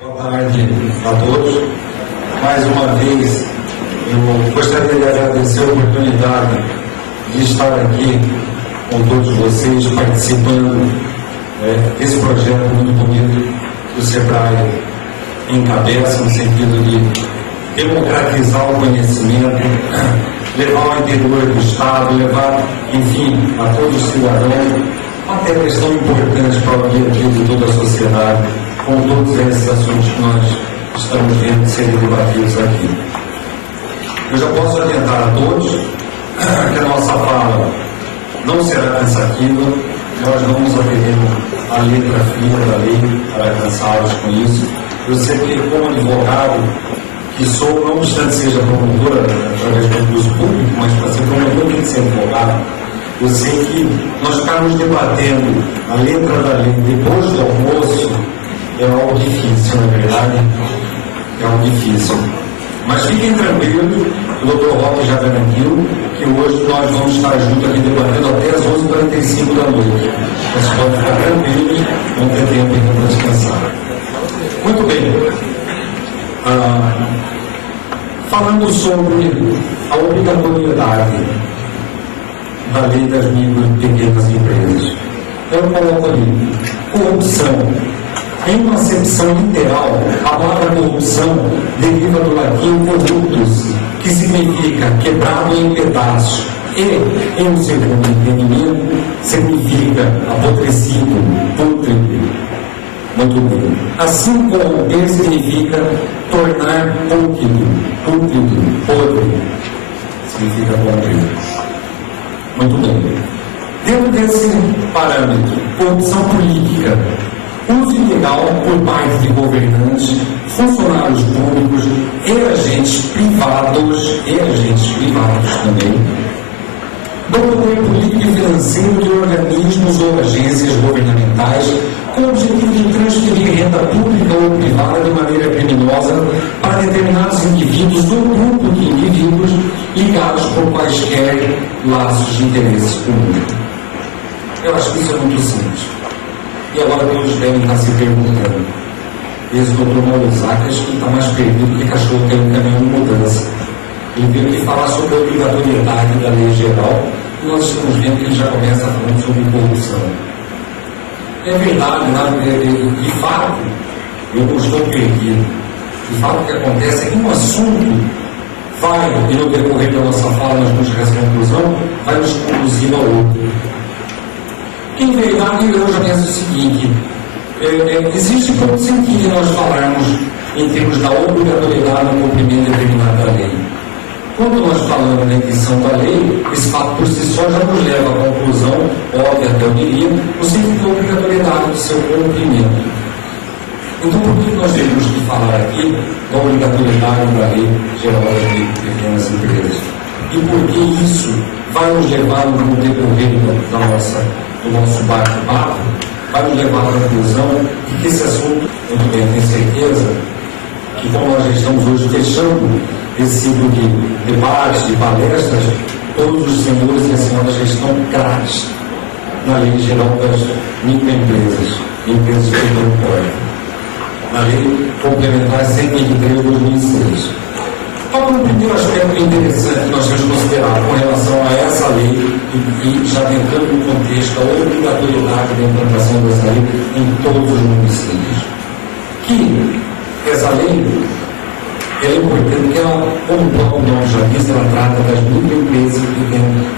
Boa tarde a todos. Mais uma vez, eu gostaria de agradecer a oportunidade de estar aqui com todos vocês, participando desse projeto muito bonito que o SEBRAE encabeça, no sentido de democratizar o conhecimento, levar ao interior do Estado, levar, enfim, a todos os cidadãos, matérias tão importantes para o dia a dia de toda a sociedade, com todos esses assuntos que nós estamos vendo serem debatidos aqui. Eu já posso adiantar a todos que a nossa fala não será cansativa, nós não nos ateremos à letra fria da lei para cansá-los com isso. Eu sei que, como advogado, que sou, não obstante seja promotora através do concurso público, mas para ser promotor tem que ser advogado. Eu sei que nós ficarmos debatendo a letra da lei depois do almoço é algo difícil, não é verdade? É algo difícil. Mas fiquem tranquilos, o Dr. Roque já garantiu que hoje nós vamos estar juntos aqui debatendo até as 11h45 da noite. Vocês podem ficar tranquilos, vão ter tempo ainda para descansar. Muito bem. Falando sobre a obrigatoriedade da lei das micro e pequenas empresas, eu coloco ali corrupção. Em uma acepção literal, a palavra corrupção deriva do latim corruptus, que significa quebrado em pedaços, e, em um segundo entendimento, significa apodrecido, pútrido. Muito bem. Assim corromper significa tornar pútrido, podre, significa corromper. Muito bem. Dentro desse parâmetro, corrupção política, uso ilegal por parte de governantes, funcionários públicos e agentes privados também, do poder político e financeiro de organismos ou agências governamentais com o objetivo de transferir renda pública ou privada de maneira criminosa para determinados indivíduos ou grupo de indivíduos ligados por quaisquer laços de interesses comuns. Eu acho que isso é muito simples. E agora todos devem estar se perguntando. Esse doutor Mauro Zacas, que está mais perdido que cachorro tem um caminhão de mudança. Ele veio aqui falar sobre a obrigatoriedade da lei geral, e nós estamos vendo que ele já começa falando sobre corrupção. É verdade, de fato, eu não estou perdido. De fato, o que acontece é que um assunto vai, e no decorrer da nossa fala, nós vamos chegar a essa conclusão, vai nos conduzir ao outro. Em verdade, eu já penso o seguinte, existe pouco sentido nós falarmos em termos da obrigatoriedade do cumprimento de determinada lei. Quando nós falamos na edição da lei, esse fato por si só já nos leva à conclusão, óbvia até eu diria, o sentido da obrigatoriedade do seu cumprimento. Então, por que nós temos que falar aqui da obrigatoriedade da lei geral das pequenas empresas? E por que isso vai nos levar no decorrer do nosso bate-papo, vai nos levar à conclusão de que esse assunto, muito bem, tenho certeza que, como nós já estamos hoje fechando esse ciclo de debates, de palestras, todos os senhores e as senhoras já estão craques na lei geral das microempresas, empresas de pequeno porte, na lei complementar 123/2006. Qual é o primeiro aspecto interessante que nós temos que considerar com relação a essa lei e já entrando no contexto da obrigatoriedade da implantação dessa lei em todos os municípios? Que essa lei é importante porque ela, como o próprio nome já diz, ela trata das microempresas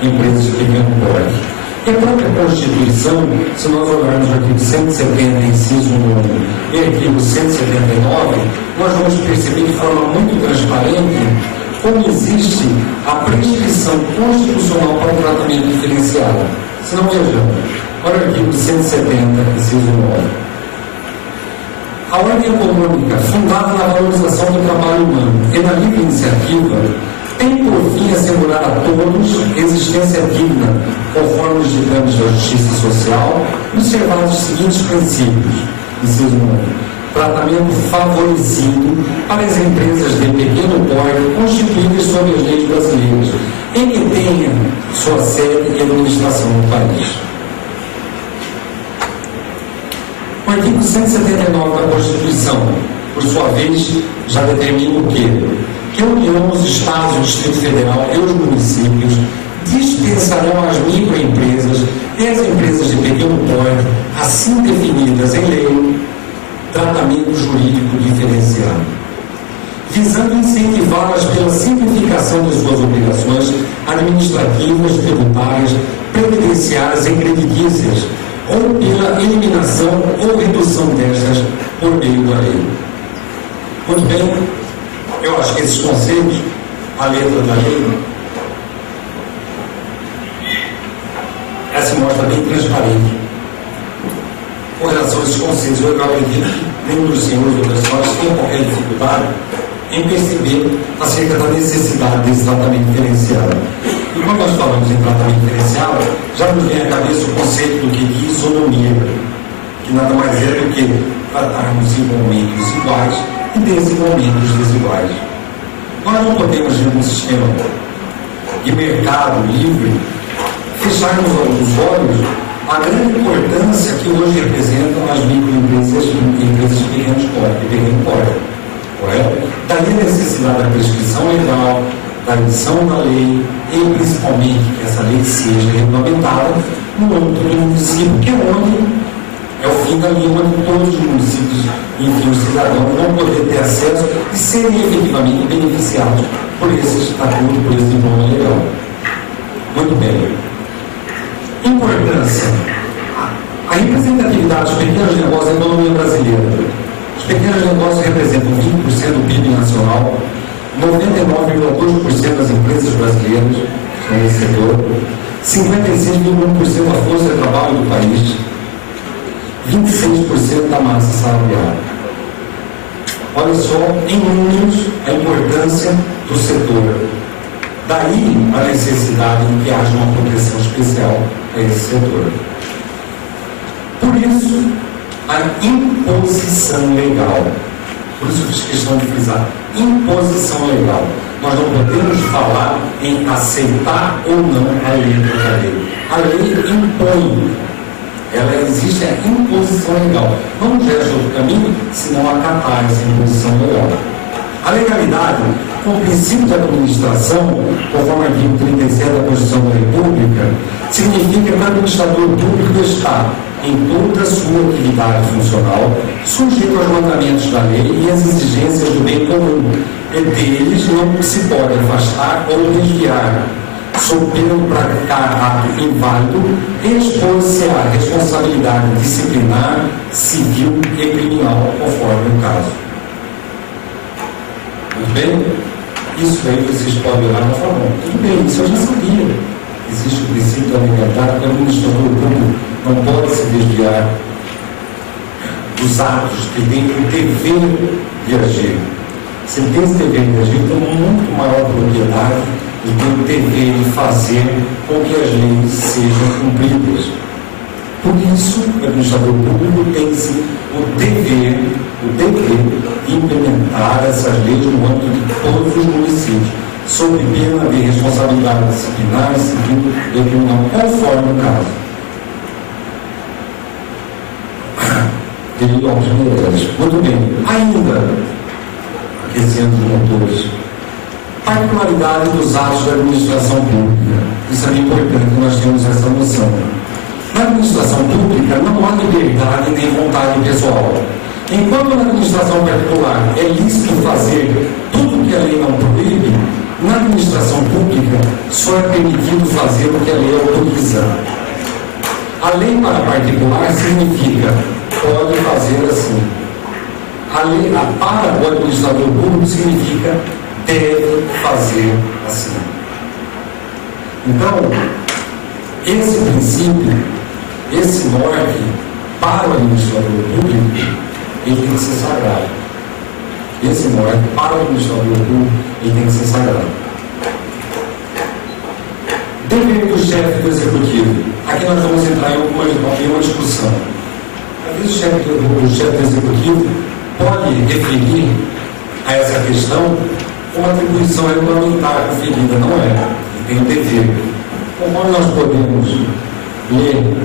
e empresas de pequeno porte. E a própria Constituição, se nós olharmos o artigo 170, inciso 1 e artigo 179, nós vamos perceber de forma muito transparente como existe a prescrição constitucional para o tratamento diferenciado. Se não, vejamos, para o artigo 170, inciso 9. A ordem econômica, fundada na valorização do trabalho humano e na livre iniciativa, tem por fim assegurar a todos existência digna, conforme os ditames da justiça social, observados os seguintes princípios. Inciso 1. Tratamento favorecido para as empresas de pequeno porte constituídas sob as leis brasileiras e que tenham sua sede e administração no país. O artigo 179 da Constituição por sua vez, já determina o quê? Que a União, os Estados, o Distrito Federal e os municípios dispensarão às microempresas e às empresas de pequeno porte, assim definidas em lei, tratamento jurídico diferenciado, visando incentivá-las pela simplificação de suas obrigações administrativas, tributárias, previdenciárias e creditícias, ou pela eliminação ou redução destas por meio da lei. Muito bem, eu acho que esses conceitos, a letra da lei, ela se mostra bem transparente. Com relação a esses conceitos, eu acredito que nenhum dos senhores ou das senhoras tem qualquer dificuldade em perceber acerca da necessidade desse tratamento diferenciado. E quando nós falamos em tratamento diferenciado, já nos vem à cabeça o conceito do que de isonomia, que nada mais é do que tratarmos igualmente os iguais e desigualmente os desiguais. Nós não podemos, dentro de um sistema de mercado livre, fecharmos os olhos à grande importância que hoje representam as microempresas e empresas de pequeno porte. Correto? Daí a necessidade da prescrição legal, da edição da lei e principalmente que essa lei seja regulamentada no âmbito do município, que é onde é o fim da linha, onde todos os municípios, enfim, os cidadãos vão poder ter acesso e serem efetivamente beneficiados por esse estatuto, por esse diploma legal. Muito bem. Importância. A representatividade dos pequenos negócios na economia brasileira. Os pequenos negócios representam 20% do PIB nacional, 99,2% das empresas brasileiras são nesse setor, 56,1% da força de trabalho do país, 26% da massa salarial. Olha só, em números, a importância do setor. Daí a necessidade de que haja uma proteção especial a esse setor. Por isso, a imposição legal. Por isso eu fiz questão de frisar. Imposição legal. Nós não podemos falar em aceitar ou não a letra da lei. A lei impõe. Ela existe a imposição legal. Não resta outro caminho senão acatar essa imposição legal. A legalidade, com o princípio da administração, conforme o artigo 37 da Constituição da República, significa que o administrador público está, em toda a sua atividade funcional, sujeito aos mandamentos da lei e às exigências do bem comum. E deles não se pode afastar ou desviar, sob pena de praticar ato inválido, expor-se à responsabilidade disciplinar, civil e criminal, conforme o caso. Muito bem? Isso aí vocês podem olhar e falar, bom, tudo bem, isso eu já sabia. Existe o princípio da legalidade, que o administrador público não pode se desviar dos atos que tem o dever de agir. Se tem esse dever de agir, tem muito maior propriedade e tem o dever de fazer com que as leis sejam cumpridas. Por isso, o administrador público tem sim o dever de implementar essas leis no âmbito de todos os municípios, sob pena de responsabilidade disciplinar, civil e criminal, conforme o caso. Devido aos motores. Muito bem. Ainda, aquecendo os motores, particularidade dos atos da administração pública. Isso é importante que nós tenhamos essa noção. Na administração pública não há liberdade nem vontade pessoal. Enquanto na administração particular é lícito fazer tudo o que a lei não proíbe, na administração pública só é permitido fazer o que a lei autoriza. A lei para particular significa pode fazer assim. A lei para o administrador público significa deve fazer assim. Então, esse princípio, esse norte para o administrador público, ele tem que ser sagrado. Esse norte para o administrador público, ele tem que ser sagrado. Dever do chefe do executivo. Aqui nós vamos entrar em uma discussão. Às vezes o chefe do executivo pode referir a essa questão uma atribuição regulamentar conferida, não é? Ele tem o dever. Conforme nós podemos ler